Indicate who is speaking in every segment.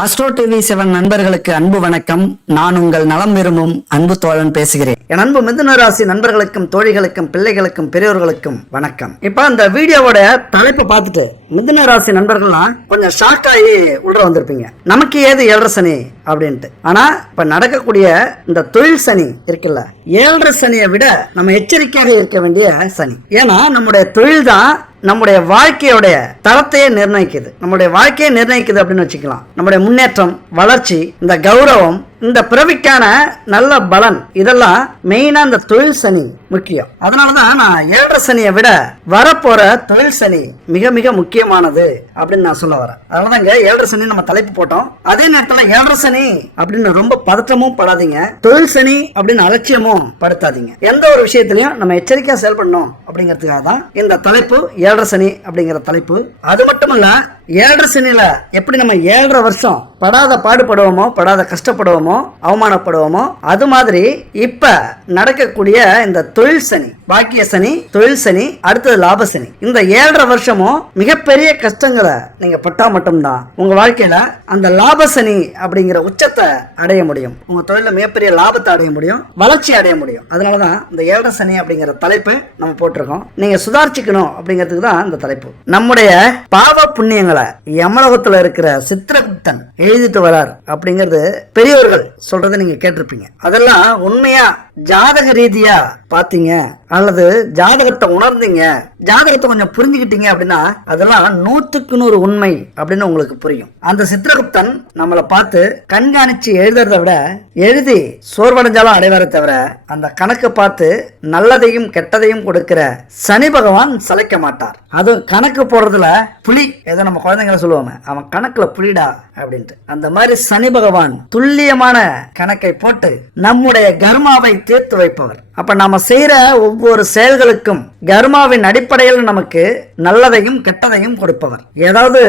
Speaker 1: Astro TV seven நண்பர்களுக்கு அன்பு வணக்கம். நான் உங்கள் நலம் விரும்பும் அன்பு தோழன் பேசுகிறேன். என் அன்பு மிதுன ராசி நண்பர்களுக்கும் தோழிகளுக்கும் பிள்ளைகளுக்கும் பெரியோர்களுக்கும் வணக்கம். இப்ப அந்த வீடியோவோட தலைப்பை பார்த்துட்டு மிதுன ராசி நண்பர்கள்லாம் கொஞ்சம் ஷாக் ஆகி உள்ள வந்திருப்பீங்க. நமக்கு ஏது ஏழரை சனி அப்படின்ட்டு. ஆனா இப்ப நடக்கக்கூடிய இந்த தொழில் சனி இருக்குல்ல ஏழரை சனியை விட நம்ம எச்சரிக்கையாக இருக்க வேண்டிய சனி. ஏன்னா நம்முடைய தொழில் தான் நம்முடைய வாழ்க்கையோடைய தரத்தையே நிர்ணயிக்குது. நம்முடைய வாழ்க்கையை நிர்ணயிக்குது அப்படின்னு வச்சுக்கலாம். நம்முடைய முன்னேற்றம் வளர்ச்சி இந்த கௌரவம் இந்த பிறவிக்கான நல்ல பலன் இதெல்லாம் மெயினா இந்த தொழில் சனி முக்கியம். அதனாலதான் நான் ஏழரை சனியை விட வரப்போற தொழில் சனி மிக மிக முக்கியமானது அப்படின்னு நான் சொல்ல வரேன். அதனாலதாங்க ஏழரை சனி நம்ம தலைப்பு போட்டோம். அதே நேரத்துல ஏழரை சனி அப்படின்னு ரொம்ப பதற்றமும் படாதீங்க. தொழில் சனி அப்படின்னு அலட்சியமும் படுத்தாதீங்க. எந்த ஒரு விஷயத்திலையும் நம்ம எச்சரிக்கையா செயல்படணும் அப்படிங்கிறதுக்காக தான் இந்த தலைப்பு ஏழரை சனி அப்படிங்கிற தலைப்பு. அது மட்டுமல்ல ஏழரை சனியில எப்படி நம்ம ஏழரை வருஷம் படாத பாடுபடுவோமோ படாத கஷ்டப்படுவோமோ அவமானப்படுவோமோ அது மாதிரி இப்போ நடக்கக்கூடிய இந்த தொழில் சனி. பாக்கிய சனி தொழில் சனி அடுத்தது லாப சனி. இந்த ஏழரை வருஷமும் மிகப்பெரிய கஷ்டங்களை நீங்க பட்டா மட்டும்தான். உங்க வாழ்க்கையில அந்த லாப சனி அப்படிங்கிற உச்சத்தை அடைய முடியும். உங்க தொழில மிகப்பெரிய லாபத்தை அடைய முடியும் வளர்ச்சி அடைய முடியும். அதனாலதான் இந்த ஏழரை சனி அப்படிங்கிற தலைப்பை நம்ம போட்டிருக்கோம். நீங்க சுதாரிச்சுக்கணும் அப்படிங்கிறதுக்கு தான் இந்த தலைப்பு. நம்முடைய பாவ புண்ணியங்களை யமலோகத்துல இருக்கிற சித்திரகுப்தன் எழுதிட்டு வரார் அப்படிங்கிறது பெரியவர்கள் சொல்றதை நீங்க கேட்டிருப்பீங்க. அதெல்லாம் உண்மையா ஜாதக ரீதியா பாத்தீங்க அல்லது ஜாதகத்தை உணர்ந்தீங்க ஜாதகத்தை கொஞ்சம் புரிஞ்சுக்கிட்டீங்க அப்படின்னா அதெல்லாம் நூத்துக்கு நூறு உண்மை அப்படின்னு உங்களுக்கு புரியும். அந்த சித்திரகுப்தன் நம்மளை பார்த்து கண்காணிச்சு எழுதுறத விட எழுதி சோர்வடைஞ்சாலும் அடைவாரே தவிர அந்த கணக்கை பார்த்து நல்லதையும் கெட்டதையும் கொடுக்கிற சனி பகவான் சளைக்க மாட்டார். அது கணக்கு போடுறதுல புலி ஏதோ நம்ம குழந்தைங்களை சொல்லுவாங்க அவன் கணக்குல புலிடா அப்படின்ட்டு. அந்த மாதிரி சனி பகவான் துல்லியமான கணக்கை போட்டு நம்முடைய கர்மாவை தீர்த்து வைப்பவர். அப்ப நாம செய்யற ஒவ்வொரு செயல்களுக்கும் கர்மாவின் அடிப்படையில் நமக்கு நல்லதையும் கெட்டதையும் கொடுப்பவர். ஏதாவது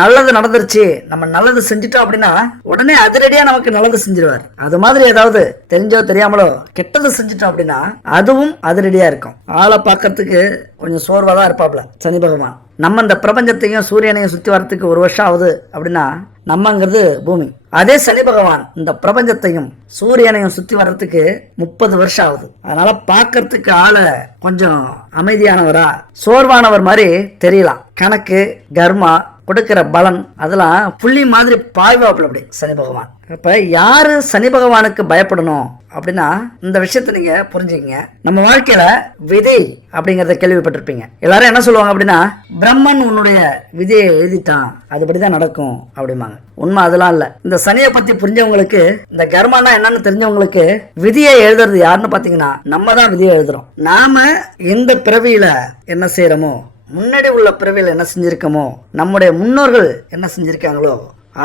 Speaker 1: நல்லது நடந்துருச்சு நம்ம நல்லது செஞ்சுட்டோம் அப்படின்னா உடனே அதிரடியா நமக்கு நல்லது செஞ்சிருவார். அது மாதிரி ஏதாவது தெரிஞ்சோ தெரியாமலோ கெட்டது செஞ்சுட்டோம் அப்படின்னா அதுவும் அதிரடியா இருக்கும். ஆளை பார்க்கறதுக்கு கொஞ்சம் சோர்வா தான் இருப்பாப்ல சனி பகவான். நம்ம இந்த பிரபஞ்சத்தையும் சூரியனையும் சுற்றி வரத்துக்கு ஒரு வருஷம் ஆகுது அப்படின்னா நம்மங்கிறது பூமி. அதே சனி பகவான் இந்த பிரபஞ்சத்தையும் சூரியனையும் சுற்றி வர்றதுக்கு முப்பது வருஷம் ஆகுது. அதனால பார்க்கறதுக்கு ஆளை கொஞ்சம் அமைதியானவரா சோர்வானவர் மாதிரி தெரியலாம். கணக்கு கர்மா கொடுக்கிற பலன் அதெல்லாம் புள்ளி மாதிரி பாய்வாப்பில் அப்படி சனி பகவான். அப்ப யாரு சனி பகவானுக்கு பயப்படணும்? அப்படின்னா இந்த விஷயத்த நீங்க புரிஞ்சுக்கங்க. நம்ம வாழ்க்கையில விதை அப்படிங்கறத கேள்விப்பட்டிருப்பீங்க. எல்லாரும் என்ன சொல்லுவாங்க அப்படின்னா பிரம்மன் உன்னுடைய விதையை எழுதிட்டான். அதுபடிதான் நடக்கும். அப்படிம்பாங்க. உண்மை அதெல்லாம் இல்ல. இந்த சனியை பத்தி புரிஞ்சவங்களுக்கு இந்த கர்மானா என்னன்னு தெரிஞ்சவங்களுக்கு விதியை எழுதுறது யாருன்னு பாத்தீங்கன்னா நம்ம தான் விதியை எழுதுறோம். நாம எந்த பிறவியில என்ன செய்யறோமோ முன்னாடி உள்ள பிறவியில் என்ன செஞ்சிருக்கோமோ நம்முடைய முன்னோர்கள் என்ன செஞ்சிருக்காங்களோ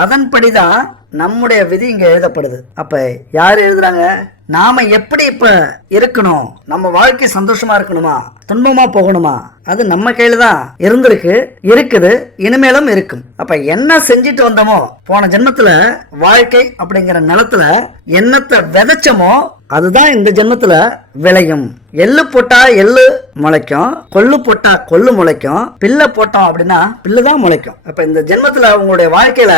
Speaker 1: அதன்படிதான் நம்முடைய விதி இங்க எழுதப்படுது. அப்ப யார் எழுதுறாங்க? நாம எப்படி இப்ப இருக்கணும்? நம்ம வாழ்க்கை சந்தோஷமா இருக்கணுமா? துன்பமா போகணுமா? அது நம்ம கையில தான் இருந்திருக்கு இருக்குது இனிமேலும் இருக்கும். அப்ப என்ன செஞ்சுட்டு வந்தோமோ போன ஜென்மத்துல வாழ்க்கை அப்படிங்கிற நிலத்துல என்னத்தை விதைச்சோமோ அதுதான் இந்த ஜென்மத்துல விளையும். எள்ளு போட்டா எள்ளு முளைக்கும் கொள்ளு போட்டா கொள்ளு முளைக்கும் பில்லை போட்டோம் அப்படின்னா பில்லு தான் முளைக்கும். அப்ப இந்த ஜென்மத்துல உங்களுடைய வாழ்க்கையில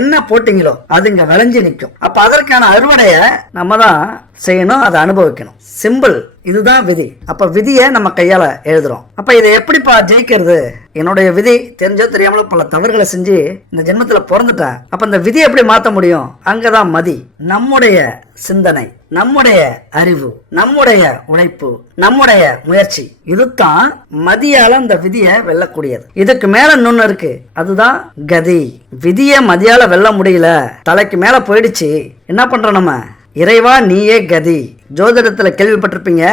Speaker 1: என்ன போட்டீங்களோ அது இங்க விளைஞ்சு நிற்கும். அப்ப அதற்கான அறுவடைய நம்ம தான் செய்யணும் அதை அனுபவிக்கணும். சிம்பிள் இதுதான் விதி. அப்ப விதியை நம்ம கையால எழுதுறோம். அப்ப இதை எப்படிப்பா ஜெயிக்கிறது? என்னுடைய விதி தெரிஞ்சோ தெரியாமலோ பல தவறுகளை செஞ்சு இந்த ஜென்மத்தில் பிறந்துட்டேன் அப்ப இந்த விதியை எப்படி மாற்ற முடியும்? அங்கதான் மதி. நம்முடைய சிந்தனை நம்முடைய அறிவு நம்முடைய உழைப்பு நம்முடைய முயற்சி இதுதான் மதியால அந்த விதியை வெல்லக்கூடியது. இதுக்கு மேல இன்னொன்னு இருக்கு. அதுதான் கதி. விதியை மதியால வெல்ல முடியல. தலைக்கு மேல போயிடுச்சு. என்ன பண்றோம் நம்ம? இறைவா நீயே கதி. ஜோதிடத்தில் கேள்விப்பட்டிருப்பீங்க?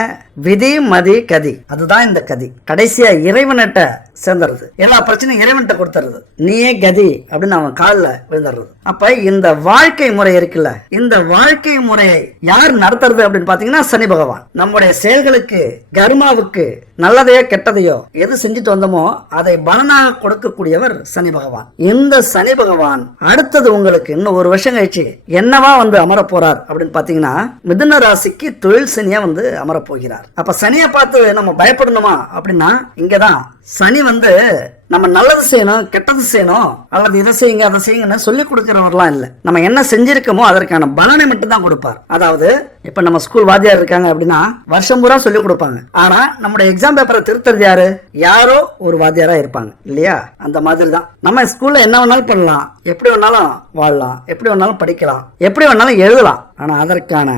Speaker 1: விதி மதி கதி. அதுதான் இந்த கதி. கடைசியா இறைவன்கிட்ட சேர்ந்துடுறது எல்லா பிரச்சனையும் இறைவன்கிட்ட கொடுத்துறது நீயே கதி அப்படின்னு அவன் காலில் விழுந்துடுறது. அப்ப இந்த வாழ்க்கை முறை இருக்குல்ல இந்த வாழ்க்கை முறையை யார் நடத்துறது அப்படின்னு பாத்தீங்கன்னா சனி பகவான். நம்முடைய செயல்களுக்கு கர்மாவுக்கு நல்லதையோ கெட்டதையோ எது செஞ்சுட்டு வந்தோமோ அதை பலனாக கொடுக்கக்கூடியவர் சனி பகவான். இந்த சனி பகவான் அடுத்தது உங்களுக்கு இன்னும் ஒரு வருஷம் கழிச்சு என்னவா வந்து அமர போறார் அப்படின்னு பாத்தீங்கன்னா மிதுன ராசிக்கு தொழில் சனியா வந்து அமர போகிறார். அப்ப சனியை பார்த்து நம்ம பயப்படணுமா? அப்படின்னா இங்கதான். சனி வந்து நம்ம நல்லது செய்யணும் கெட்டது செய்யணும் அல்லது இதை செய்யுங்க அதை செய்யுங்கன்னு சொல்லி கொடுக்கிறவர்லாம் இல்லை. நம்ம என்ன செஞ்சிருக்கோமோ அதற்கான பலனை மட்டும் தான் கொடுப்பார். அதாவது இப்ப நம்ம ஸ்கூல் வாத்தியார் இருக்காங்க அப்படின்னா வருஷம் பூரா சொல்லி கொடுப்பாங்க. ஆனா நம்முடைய எக்ஸாம் பேப்பரை திருத்தறது யாரு? யாரோ ஒரு வாத்தியாரா இருப்பாங்க. இல்லையா? அந்த மாதிரி தான் நம்ம ஸ்கூல்ல என்ன வேணாலும் பண்ணலாம். எப்படி வேணாலும் வாழலாம். எப்படி வேணாலும் படிக்கலாம். எப்படி வேணாலும் எழுதலாம். ஆனா அதற்கான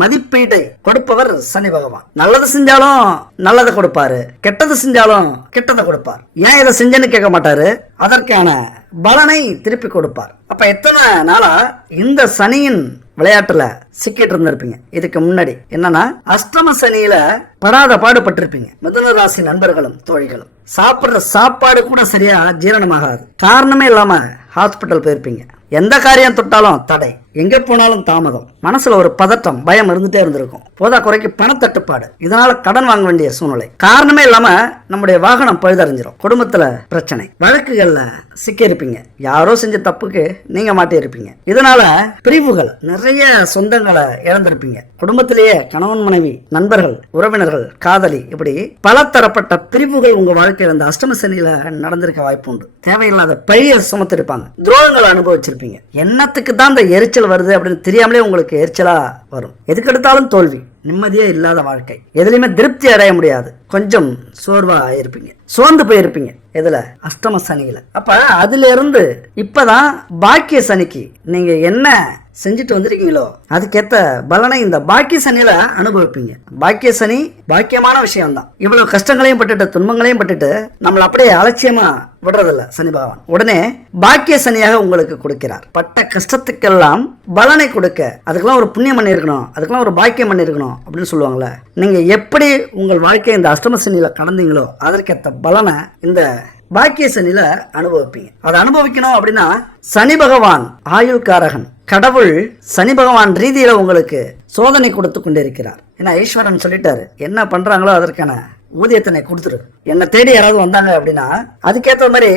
Speaker 1: மதிப்பீட்டை கொடுப்பவர் சனி பகவான். நல்லது செஞ்சாலும் நல்லதை கொடுப்பாரு. கெட்டது செஞ்சாலும் கெட்டதை கொடுப்பார். ஏன் இதை செஞ்சேன்னு கேட்க மாட்டாரு? அதற்கான பலனை திருப்பி கொடுப்பார். அப்ப எத்தனை நாளா இந்த சனியின் விளையாட்டுல சிக்கிட்டு இருந்திருப்பீங்க? இதுக்கு முன்னாடி என்னன்னா அஷ்டம சனியில படாத பாடுபட்டிருப்பீங்க. மிதுன ராசி நண்பர்களும் தோழிகளும். சாப்பிடுற சாப்பாடு கூட சரியா ஜீரணமாகாது. காரணமே இல்லாம ஹாஸ்பிட்டல் போயிருப்பீங்க. எந்த காரியம் தொட்டாலும் தடை. எங்க போனாலும் தாமதம். மனசுல ஒரு பதட்டம் பயம் இருந்துட்டே இருந்திருக்கும். போதா குறைக்கு பணத்தட்டுப்பாடு. இதனால கடன் வாங்க வேண்டிய சூழ்நிலை. காரணமே இல்லாம நம்முடைய வாகனம் பழுதடைஞ்சிரும். குடும்பத்துல பிரச்சனை. வழக்குகளில் சிக்கியிருப்பீங்க. யாரோ செஞ்ச தப்புக்கு நீங்க மாட்டியிருப்பீங்க இதனால பிரிவுகள் நிறைய சொந்தங்களை இழந்திருப்பீங்க. குடும்பத்திலேயே கணவன் மனைவி நண்பர்கள் உறவினர்கள் காதலி இப்படி பலதரப்பட்ட பிரிவுகள் உங்க வாழ்க்கையில இந்த அஷ்டமசனியில் நடந்திருக்க வாய்ப்பு உண்டு தேவையில்லாத பழிய சுமத்திருப்பாங்க. துரோகங்களை அனுபவிச்சிருப்பீங்க. என்னத்துக்கு தான் இந்த எரிச்சல் வருது அப்படின்னு தெரியாமலே உங்களுக்கு எரிச்சலா வரும். எதுக்கு எடுத்தாலும் தோல்வி. நிம்மதியே இல்லாத வாழ்க்கை. எதுலையுமே திருப்தி அடைய முடியாது. கொஞ்சம் சோர்வா ஆயிருப்பீங்க சோர்ந்து போயிருப்பீங்க. எதுல? அஷ்டம சனியில. அப்ப அதுல இருந்து இப்பதான் பாக்கிய சனிக்கு நீங்க என்ன செஞ்சுட்டு வந்திருக்கீங்களோ? அதுக்கேத்த பலனை இந்த பாக்கிய சனியில அனுபவிப்பீங்க. பாக்கிய சனி பாக்கியமான விஷயம் தான் இவ்வளவு கஷ்டங்களையும் பட்டுட்டு துன்பங்களையும் பட்டுட்டு நம்மள அப்படியே அலட்சியமா விடுறதில்ல சனி பகவான். உடனே பாக்கிய சனியாக உங்களுக்கு கொடுக்கிறார். பட்ட கஷ்டத்துக்கெல்லாம் பலனை கொடுக்க அதுக்கெல்லாம் ஒரு புண்ணியம் பண்ணியிருக்கணும் அதுக்கெல்லாம் ஒரு பாக்கியம் பண்ணியிருக்கணும் அப்படின்னு சொல்லுவாங்கல்ல. நீங்க எப்படி உங்கள் வாழ்க்கையை இந்த அஷ்டம சனியில கடந்தீங்களோ அதற்கேற்ற பலனை இந்த பாக்கிய சனியில அனுபவிப்பீங்க. அதை அனுபவிக்கணும் அப்படின்னா சனி பகவான் ஆயுள்காரகன். கடவுள் சனி பகவான் ரீதியில் உங்களுக்கு சோதனை கொடுத்து கொண்டிருக்கிறார். ஏன்னா ஈஸ்வரன் சொல்லிட்டாரு என்ன பண்றாங்களோ அதற்கான ஊதியத்தினை கொடுத்துரு. என்னை தேடி யாராவது வந்தாங்க அப்படின்னா அதுக்கேற்ற மாதிரி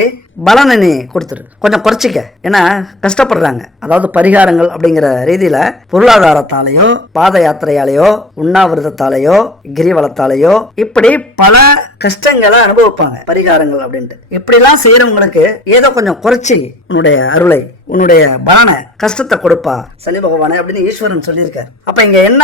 Speaker 1: பலனை நீ கொடுத்துரு. கொஞ்சம் குறைச்சிக்க. ஏன்னா கஷ்டப்படுறாங்க. அதாவது பரிகாரங்கள் அப்படிங்கிற ரீதியில் பொருளாதாரத்தாலேயோ பாத யாத்திரையாலேயோ உண்ணாவிரதத்தாலேயோ கிரிவலத்தாலேயோ இப்படி பல கஷ்டங்களை அனுபவிப்பாங்க. பரிகாரங்கள் அப்படின்ட்டு. இப்படிலாம் செய்கிறவங்களுக்கு ஏதோ கொஞ்சம் குறைச்சி உன்னுடைய அருளை உன்னுடைய பலனை கஷ்டத்தை கொடுப்பா. சனி பகவானை அப்படின்னு ஈஸ்வரன் சொல்லியிருக்காரு. அப்ப இங்க என்ன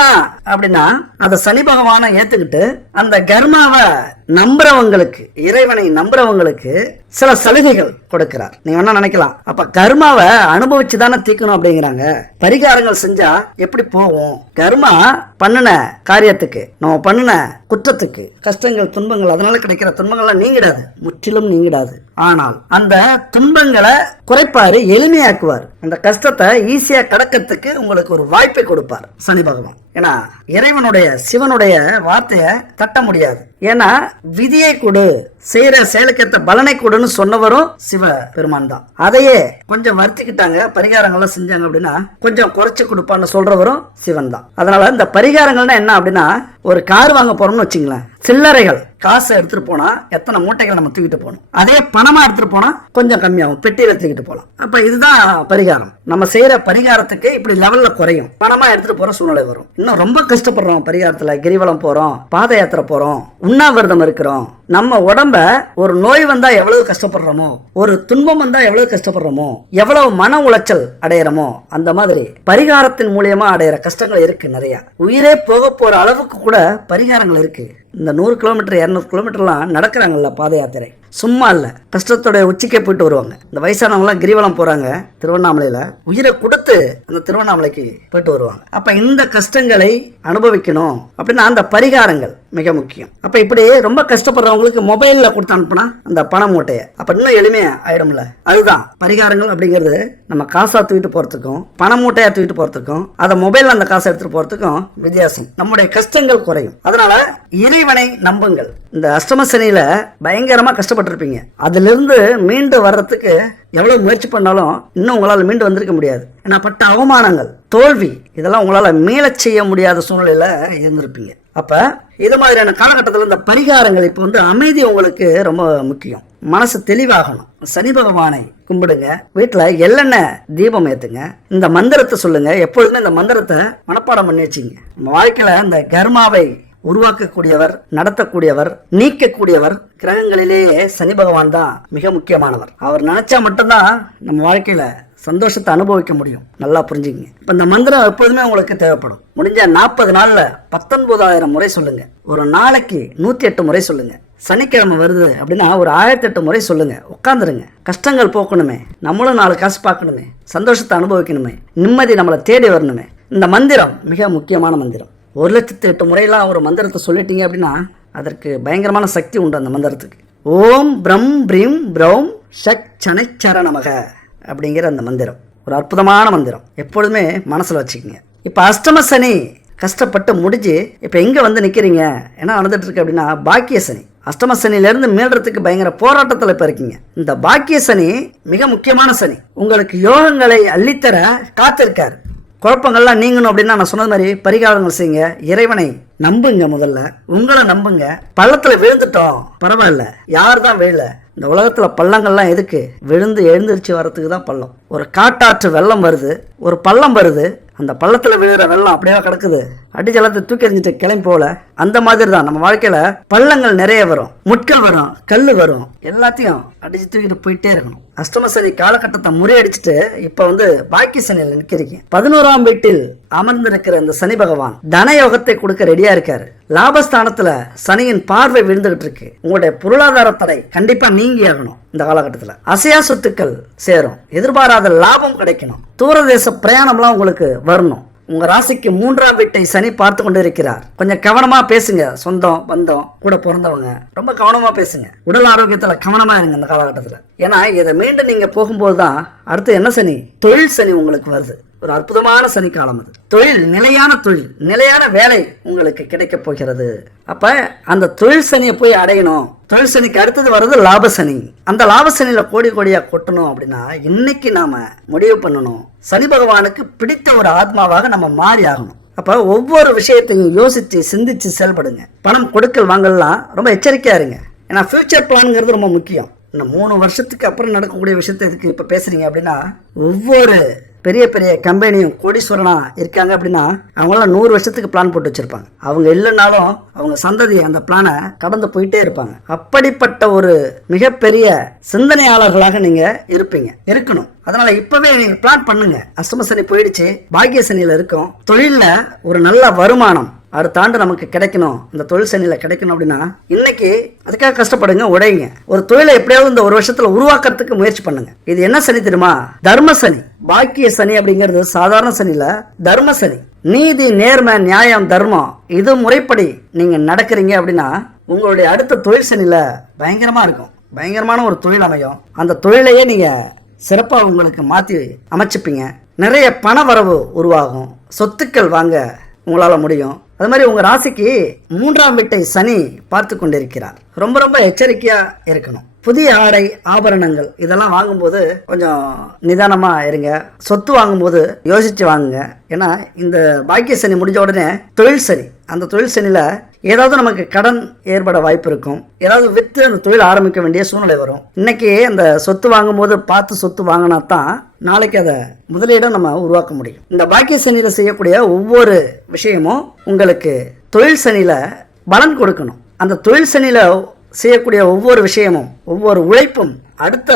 Speaker 1: அப்படின்னா அந்த சனி பகவானை ஏத்துக்கிட்டு அந்த கர்மாவை நம்புறவங்களுக்கு இறைவனை நம்புறவங்களுக்கு சில சலுகைகள் கொடுக்கிறார். நீங்க வேணா நினைக்கலாம். அப்ப கர்மாவை அனுபவிச்சு தானே தீக்கணும் அப்படிங்கிறாங்க. பரிகாரங்கள் செஞ்சா எப்படி போகும்? கர்மா பண்ணின காரியத்துக்கு நம்ம பண்ணின குற்றத்துக்கு கஷ்டங்கள் துன்பங்கள் அதனால கிடைக்கிற துன்பங்கள்லாம் நீங்கிடாது. முற்றிலும் நீங்கிடாது. ஆனால் அந்த துன்பங்களை குறைப்பாரு எளிமையாக்குவார். அந்த கஷ்டத்தை ஈஸியா கடக்கிறதுக்கு உங்களுக்கு ஒரு வாய்ப்பை கொடுப்பார் சனி பகவான். ஏன்னா இறைவனுடைய சிவனுடைய வார்த்தையை தட்ட முடியாது. ஏன்னா விதியை கொடு செய்யற செயலுக்கேற்ற பலனை கொடுன்னு சொன்னவரும் சிவ பெருமான் தான் அதையே கொஞ்சம் வருத்திக்கிட்டாங்க பரிகாரங்கள்லாம் செஞ்சாங்க அப்படின்னா கொஞ்சம் குறைச்சு கொடுப்பான்னு சொல்றவரும் சிவன் தான் அதனால இந்த பரிகாரங்கள்னா என்ன அப்படின்னா ஒரு கார் வாங்க போறோம்னு வச்சுங்களேன் சில்லறைகள். காசை எடுத்துட்டு போனா எத்தனை மூட்டைகளை நம்ம தூக்கிட்டு போகணும்? அதே பணமா எடுத்துட்டு போனா கொஞ்சம் கம்மியாகும். பெட்டியில தூக்கிட்டு போகலாம். அப்ப இதுதான் பரிகாரம். நம்ம செய்யற பரிகாரத்துக்கு இப்படி லெவல்ல குறையும். பணமா எடுத்துட்டு போற சூழ்நிலை வரும். இன்னும் ரொம்ப கஷ்டப்படுறோம். பரிகாரத்துல கிரிவலம் போறோம் பாத யாத்திரை போறோம் உண்ணாவிரதம் இருக்கிறோம். நம்ம உடம்ப ஒரு நோய் வந்தா எவ்வளவு கஷ்டப்படுறோமோ ஒரு துன்பம் வந்தா எவ்வளவு கஷ்டப்படுறோமோ எவ்வளவு மன உளைச்சல் அடையிறோமோ அந்த மாதிரி பரிகாரத்தின் மூலியமா அடையிற கஷ்டங்கள் இருக்கு நிறைய. உயிரே போக போற அளவுக்கு கூட பரிகாரங்கள் இருக்கு. இந்த நூறு கிலோமீட்டர் இரநூறு கிலோமீட்டர்லாம் நடக்கிறாங்கல்ல பாத யாத்திரை. சும்மா இல்லை. கஷ்டத்தோட உச்சிக்கே போயிட்டு வருவாங்க. இந்த வயசானவங்களாம் கிரிவலம் போகிறாங்க திருவண்ணாமலையில். உயிரை கொடுத்து அந்த திருவண்ணாமலைக்கு போயிட்டு வருவாங்க. அப்போ இந்த கஷ்டங்களை அனுபவிக்கணும் அப்படின்னா அந்த பரிகாரங்கள் மிக முக்கியம். அப்போ இப்படி ரொம்ப கஷ்டப்படுறவங்களுக்கு மொபைலில் கொடுத்து அனுப்புனா அந்த பண மூட்டையை அப்போ இன்னும் எளிமையாக ஆயிடும்ல. அதுதான். பரிகாரங்கள் அப்படிங்கிறது நம்ம காசாக தூக்கிட்டு போகிறதுக்கும் பண மூட்டையாக தூக்கிட்டு போகிறதுக்கும் அதை மொபைலில் அந்த காசை எடுத்துகிட்டு போகிறதுக்கும் வித்தியாசம். நம்முடைய கஷ்டங்கள் குறையும். அதனால் இறை இறைவனை நம்புங்கள். இந்த அஷ்டம சனியில் பயங்கரமா கஷ்டப்பட்டிருப்பீங்க. அதுல இருந்து மீண்டு வர்றதுக்கு எவ்வளவு முயற்சி பண்ணாலும் இன்னும் உங்களால் மீண்டு வந்திருக்க முடியாது. ஏன்னா பட்ட அவமானங்கள் தோல்வி இதெல்லாம் உங்களால மீளச் செய்ய முடியாத சூழ்நிலையில இருந்திருப்பீங்க. அப்ப இது மாதிரியான காலகட்டத்தில் இந்த பரிகாரங்கள் இப்போ வந்து அமைதி உங்களுக்கு ரொம்ப முக்கியம். மனசு தெளிவாகணும். சனி பகவானை கும்பிடுங்க. வீட்டில் எள்ளெண்ணெய் தீபம் ஏற்றுங்க இந்த மந்திரத்தை சொல்லுங்க. எப்பொழுதுமே இந்த மந்திரத்தை மனப்பாடம் பண்ணி வச்சுங்க. நம்ம வாழ்க்கையில் இந்த கர்மாவை உருவாக்கக்கூடியவர் நடத்தக்கூடியவர் நீக்கக்கூடியவர் கிரகங்களிலேயே சனி பகவான் தான் மிக முக்கியமானவர். அவர் நினைச்சா மட்டும்தான் நம்ம வாழ்க்கையில சந்தோஷத்தை அனுபவிக்க முடியும். நல்லா புரிஞ்சுக்கங்க. இப்போ இந்த மந்திரம் எப்போதுமே உங்களுக்கு தேவைப்படும். முடிஞ்ச நாற்பது நாளில் பத்தொன்பதாயிரம் முறை சொல்லுங்க. ஒரு நாளைக்கு நூற்றி எட்டு முறை சொல்லுங்க. சனிக்கிழமை வருது அப்படின்னா ஒரு ஆயிரத்தி எட்டு முறை சொல்லுங்க. உட்காந்துருங்க கஷ்டங்கள் போக்கணுமே. நம்மளும் நாலு காசு பார்க்கணுமே. சந்தோஷத்தை அனுபவிக்கணுமே. நிம்மதி நம்மளை தேடி வரணுமே. இந்த மந்திரம் மிக முக்கியமான மந்திரம். ஒரு லட்சத்து எட்டு முறையெல்லாம் ஒரு மந்திரத்தை சொல்லிட்டீங்க அப்படின்னா அதற்கு பயங்கரமான சக்தி உண்டு அந்த மந்திரத்துக்கு. ஓம் பிரம் பிரீம் பிரௌம் ஷக் சனைச்சர நமக அப்படிங்கிற அந்த மந்திரம். ஒரு அற்புதமான மந்திரம். எப்பொழுதுமே மனசில் வச்சுக்கோங்க. இப்போ அஷ்டம சனி கஷ்டப்பட்டு முடிஞ்சு இப்போ எங்கே வந்து நிற்கிறீங்க என்ன நடந்துட்டு இருக்கு அப்படின்னா பாக்கிய சனி. அஷ்டம சனியிலேருந்து மீளறதுக்கு பயங்கர போராட்டத்தில் இப்போ இருக்கீங்க. இந்த பாக்கிய சனி மிக முக்கியமான சனி. உங்களுக்கு யோகங்களை அள்ளித்தர காத்திருக்காரு. குழப்பங்கள்லாம் நீங்கணும் அப்படின்னா நான் சொன்னது மாதிரி பரிகாரங்கள் செய்யுங்க. இறைவனை நம்புங்க முதல்ல. உங்களை நம்புங்க. பள்ளத்தில் விழுந்துட்டோம். பரவாயில்ல. யார் தான் விழல? இந்த உலகத்தில் பள்ளங்கள்லாம் எதுக்கு? விழுந்து எழுந்திருச்சு வர்றதுக்கு தான் பள்ளம். ஒரு காட்டாற்று வெள்ளம் வருது. ஒரு பள்ளம் வருது. அந்த பள்ளத்தில் விழுகிற வெள்ளம் அப்படியே கிடக்குது. அடிச்சலத்தை தூக்கி எறிஞ்சிட்டு கிளம்பி போல அந்த மாதிரி தான் நம்ம வாழ்க்கையில் பள்ளங்கள் நிறைய வரும். முட்கள் வரும். கல் வரும். எல்லாத்தையும் அடிச்சு தூக்கிட்டு போயிட்டே இருக்கணும். அஷ்டம சனி காலகட்டத்தை முறையடிச்சிட்டு இப்போ வந்து பாக்கி சனியில் நிற்கிறீங்க பதினோராம் வீட்டில் அமர்ந்திருக்கிற இந்த சனி பகவான் தனயோகத்தை கொடுக்க ரெடியா இருக்காரு. லாபஸ்தானத்துல சனியின் பார்வை விழுந்துகிட்டு இருக்கு. உங்களுடைய பொருளாதார தடை கண்டிப்பா நீங்கி ஆகணும் இந்த காலகட்டத்தில். அசையா சொத்துக்கள் சேரும். எதிர்பாராத லாபம் கிடைக்கணும். தூரதேச பிரயாணம்லாம் உங்களுக்கு வரணும். உங்க ராசிக்கு மூன்றாம் வீட்டை சனி பார்த்து கொண்டு இருக்கிறார் கொஞ்சம் கவனமா பேசுங்க. சொந்தம் பந்தம் கூட பிறந்தவங்க. ரொம்ப கவனமா பேசுங்க. உடல் ஆரோக்கியத்துல கவனமா இருங்க இந்த காலகட்டத்தில். ஏன்னா இதை மீண்டும் நீங்க போகும்போது தான் அடுத்து என்ன சனி? தொழில் சனி உங்களுக்கு வருது. ஒரு அற்புதமான சனி காலம் அது. தொழில் நிலையான தொழில் நிலையான வேலை உங்களுக்கு கிடைக்க போகிறது. அப்ப அந்த தொழில் சனியை போய் அடையணும். தொழில் சனிக்கு அடுத்தது வர்றது லாபசனி அந்த லாபசனியில் கோடி கோடியாக கொட்டணும் அப்படின்னா இன்னைக்கு நாம் முடிவு பண்ணணும். சனி பகவானுக்கு பிடித்த ஒரு ஆத்மாவாக நம்ம மாறி ஆகணும். அப்போ ஒவ்வொரு விஷயத்தையும் யோசித்து சிந்திச்சு செயல்படுங்க. பணம் கொடுக்கல் வாங்கலாம் ரொம்ப எச்சரிக்கையா இருங்க. ஏன்னா ஃபியூச்சர் பிளான்ங்கிறது ரொம்ப முக்கியம். இந்த மூணு வருஷத்துக்கு அப்புறம் நடக்கக்கூடிய விஷயத்தை இதுக்கு இப்போ பேசுகிறீங்க அப்படின்னா ஒவ்வொரு பெரிய பெரிய கம்பெனியும் கோடீஸ்வரனா இருக்காங்க அப்படின்னா அவங்களாம் நூறு வருஷத்துக்கு பிளான் போட்டு வச்சிருப்பாங்க. அவங்க இல்லைனாலும் அவங்க சந்ததி அந்த பிளானை கடந்து போயிட்டே இருப்பாங்க. அப்படிப்பட்ட ஒரு மிகப்பெரிய சிந்தனையாளர்களாக நீங்க இருப்பீங்க. இருக்கணும். அதனால இப்பவே நீங்க பிளான் பண்ணுங்க. அஷ்டம சனி போயிடுச்சு. பாக்கிய சனியில இருக்கும். தொழில ஒரு நல்ல வருமானம் அடுத்த ஆண்டு நமக்கு கிடைக்கணும். இந்த தொழில் சனியில் கிடைக்கணும் அப்படின்னா இன்னைக்கு அதுக்காக கஷ்டப்படுங்க உடையுங்க ஒரு தொழிலை எப்படியாவது இந்த ஒரு வருஷத்துல உருவாக்குறதுக்கு முயற்சி பண்ணுங்க. இது என்ன சனி தெரியுமா? தர்ம சனி. பாக்கிய சனி அப்படிங்கிறது சாதாரண சனியில தர்ம சனி. நீதி நேர்மை நியாயம் தர்மம் இது முறைப்படி நீங்க நடக்கிறீங்க அப்படின்னா உங்களுடைய அடுத்த தொழில் சனியில பயங்கரமா இருக்கும். பயங்கரமான ஒரு தொழில் அமையும். அந்த தொழிலையே நீங்க சிறப்பாக உங்களுக்கு மாற்றி அமைச்சுப்பீங்க. நிறைய பண வரவு உருவாகும். சொத்துக்கள் வாங்க உங்களால் முடியும். அது மாதிரி உங்கள் ராசிக்கு மூன்றாம் வீட்டை சனி பார்த்து கொண்டிருக்கிறார். ரொம்ப ரொம்ப எச்சரிக்கையாக இருக்கணும். புதிய ஆடை ஆபரணங்கள் இதெல்லாம் வாங்கும்போது கொஞ்சம் நிதானமாக இருங்க. சொத்து வாங்கும்போது யோசித்து வாங்குங்க. ஏன்னா இந்த பாக்கிய சனி முடிஞ்ச உடனே தொழில் சனி. அந்த தொழில் சனியில் ஏதாவது நமக்கு கடன் ஏற்பட வாய்ப்பு இருக்கும். ஏதாவது விற்று அந்த தொழில் ஆரம்பிக்க வேண்டிய சூழ்நிலை வரும். இன்னைக்கு அந்த சொத்து வாங்கும்போது பார்த்து சொத்து வாங்கினா தான் நாளைக்கு அதை முதலீடம் நம்ம உருவாக்க முடியும். இந்த பாக்கிய சனியில் செய்யக்கூடிய ஒவ்வொரு விஷயமும் உங்களுக்கு தொழில் சனியில் பலன் கொடுக்கணும். அந்த தொழில் சனியில் செய்யக்கூடிய ஒவ்வொரு விஷயமும் ஒவ்வொரு உழைப்பும் அடுத்த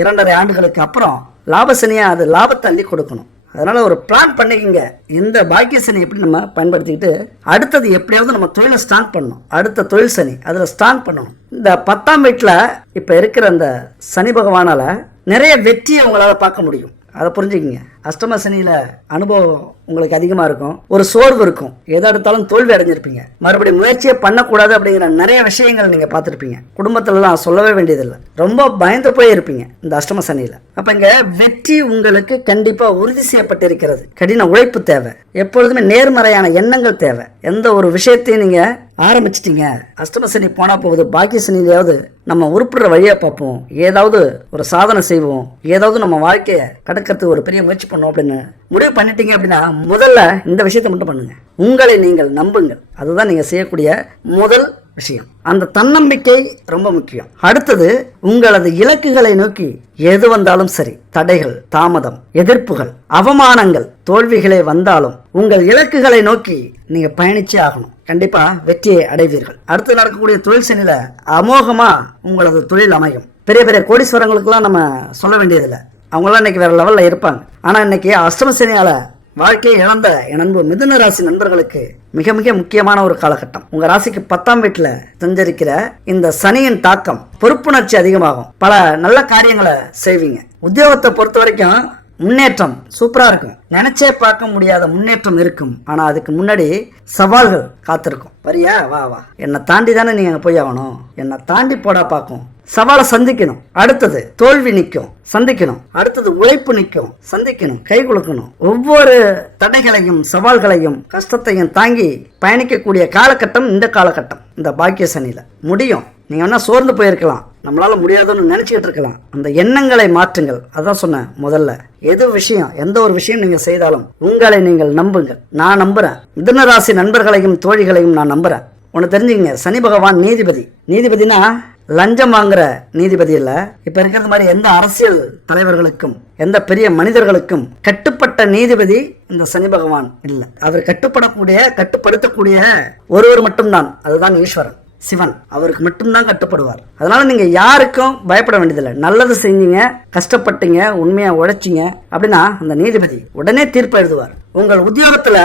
Speaker 1: இரண்டரை ஆண்டுகளுக்கு அப்புறம் லாபசனியாக அது லாபத்தை அள்ளி கொடுக்கணும். அதனால் ஒரு பிளான் பண்ணிக்கங்க. இந்த பாக்கிய சனி எப்படி நம்ம பயன்படுத்திக்கிட்டு அடுத்தது எப்படியாவது நம்ம தொழிலை ஸ்ட்ராங் பண்ணணும். அடுத்த தொழில் சனி அதில் ஸ்ட்ராங் பண்ணணும். இந்த பத்தாம் வீட்டில் இப்போ இருக்கிற அந்த சனி பகவானால் நிறைய வெற்றியை உங்களால் பார்க்க முடியும். அதை புரிஞ்சுக்கிங்க. அஷ்டம சனியில் அனுபவம் உங்களுக்கு அதிகமாக இருக்கும். ஒரு சோர்வு இருக்கும். எதை எடுத்தாலும் தோல்வி அடைஞ்சிருப்பீங்க. மறுபடியும் முயற்சியை பண்ணக்கூடாது அப்படிங்கிற நிறைய விஷயங்கள் நீங்கள் பார்த்துருப்பீங்க. குடும்பத்துலலாம் சொல்லவே வேண்டியதில்லை. ரொம்ப பயந்து போய் இருப்பீங்க இந்த அஷ்டம சனியில். அப்போ இங்கே வெற்றி உங்களுக்கு கண்டிப்பாக உறுதி செய்யப்பட்டிருக்கிறது. கடின உழைப்பு தேவை. எப்பொழுதுமே நேர்மறையான எண்ணங்கள் தேவை. எந்த ஒரு விஷயத்தையும் நீங்கள் ஆரம்பிச்சிட்டீங்க. அஷ்டம சனி போனால் போகுது. பாக்கிய சனிலையாவது நம்ம உருப்பிடுற வழியை பார்ப்போம். ஏதாவது ஒரு சாதனை செய்வோம். ஏதாவது நம்ம வாழ்க்கையை கடக்கிறதுக்கு ஒரு பெரிய முயற்சி பண்ணோம் அப்படின்னு முடிவு பண்ணிட்டீங்க அப்படின்னா முதல்ல இந்த விஷயத்தை மட்டும் பண்ணுங்க. உங்களை நீங்கள் நம்புங்கள். அதுதான் நீங்கள் செய்யக்கூடிய முதல் விஷயம். அந்த தன்னம்பிக்கை ரொம்ப முக்கியம். அடுத்தது உங்களது இலக்குகளை நோக்கி எது வந்தாலும் சரி தடைகள் தாமதம் எதிர்ப்புகள் அவமானங்கள் தோல்விகளே வந்தாலும் உங்கள் இலக்குகளை நோக்கி நீங்க பயணிச்சே ஆகணும். கண்டிப்பா வெற்றியை அடைவீர்கள். அடுத்து நடக்கக்கூடிய தொழில் சனியில அமோகமா உங்களது தொழில் அமையும். பெரிய பெரிய கோடீஸ்வரங்களுக்கெல்லாம் நம்ம சொல்ல வேண்டியதில்லை. அவங்களாம் இன்னைக்கு வேற லெவலில் இருப்பாங்க. ஆனால் இன்னைக்கு அஷ்டமசனியால் வாழ்க்கையை இழந்த என் மிதுன ராசி நண்பர்களுக்கு மிக மிக முக்கியமான ஒரு காலகட்டம். உங்க ராசிக்கு பத்தாம் வீட்டில் சஞ்சரிக்கிற இந்த சனியின் தாக்கம் பொறுப்புணர்ச்சி அதிகமாகும். பல நல்ல காரியங்களை செய்வீங்க. உத்தியோகத்தை பொறுத்த வரைக்கும் முன்னேற்றம் சூப்பரா இருக்கும். நினைச்சே பார்க்க முடியாத முன்னேற்றம் இருக்கும். ஆனா அதுக்கு முன்னாடி சவால்கள் காத்திருக்கும். வரியா? வா வா. என்னை தாண்டி தானே நீங்க அங்கே போய் ஆகணும். என்னை தாண்டி போடா பார்க்கும். சவாலை சந்திக்கணும். அடுத்தது தோல்வி நிற்கும் சந்திக்கணும். அடுத்தது உழைப்பு நிற்கும் சந்திக்கணும். கை கொடுக்கணும் ஒவ்வொரு தடைகளையும் சவால்களையும் கஷ்டத்தையும் தாங்கி பயணிக்கக்கூடிய காலகட்டம் இந்த காலகட்டம். இந்த பாக்கிய சனியில். முடியும். நீங்கள் வேணால் சோர்ந்து போயிருக்கலாம். நம்மளால் முடியாதுன்னு நினச்சிக்கிட்டு இருக்கலாம். அந்த எண்ணங்களை மாற்றுங்கள். அதான் சொன்னேன் முதல்ல. எது விஷயம் எந்த ஒரு விஷயம் நீங்கள் செய்தாலும் உங்களை நீங்கள் நம்புங்கள். நான் நம்புகிறேன் மிதுன ராசி நண்பர்களையும் தோழிகளையும் நான் நம்புகிறேன் ஒன்று தெரிஞ்சுங்க சனி பகவான் நீதிபதி. நீதிபதினா லஞ்சம் வாங்குற நீதிபதி இல்லை. இப்போ இருக்கிறது மாதிரி எந்த அரசியல் தலைவர்களுக்கும் எந்த பெரிய மனிதர்களுக்கும் கட்டுப்பட்ட நீதிபதி இந்த சனி பகவான் இல்லை. அவர் கட்டுப்படக்கூடிய கட்டுப்படுத்தக்கூடிய ஒருவர் மட்டும்தான். அதுதான் ஈஸ்வரன் சிவன். அவருக்கு மட்டும்தான் கட்டுப்படுவார். அதனால நீங்க யாருக்கும் பயப்பட வேண்டியதில்லை. நல்லது செஞ்சீங்க கஷ்டப்பட்டீங்க உண்மையா உழைச்சிங்க அப்படின்னா அந்த நீதிபதி உடனே தீர்ப்பு எழுதுவார். உங்கள் உத்தியோகத்துல